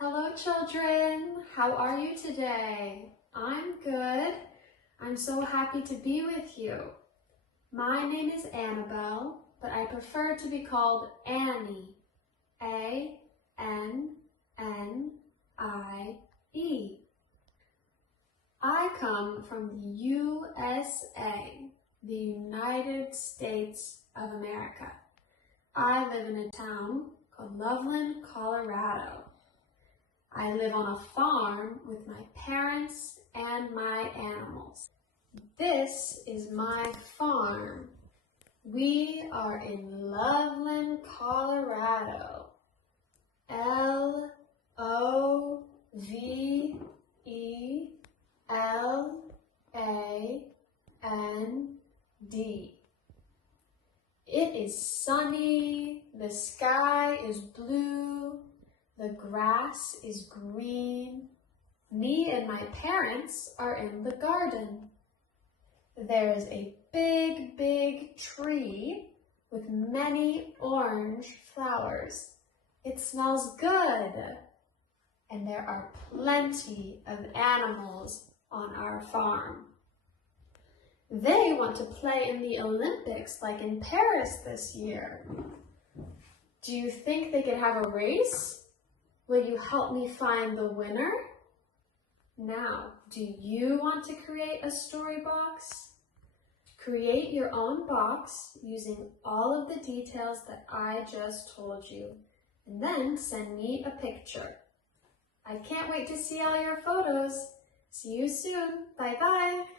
Hello children, how are you today? I'm good. I'm so happy to be with you. My name is Annabelle, but I prefer to be called Annie. A-N-N-I-E. I come from the USA, the United States of America. I live in a town called Loveland, Colorado. I live on a farm with my parents and my animals. This is my farm. We are in Loveland, Colorado. L-O-V-E-L-A-N-D. It is sunny, the sky is blue, the grass is green. Me and my parents are in the garden. There is a big tree with many orange flowers. It smells good. And there are plenty of animals on our farm. They want to play in the Olympics like in Paris this year. Do you think they could have a race? Will you help me find the winner? Now, do you want to create a story box? Create your own box using all of the details that I just told you, and then send me a picture. I can't wait to see all your photos. See you soon. Bye-bye.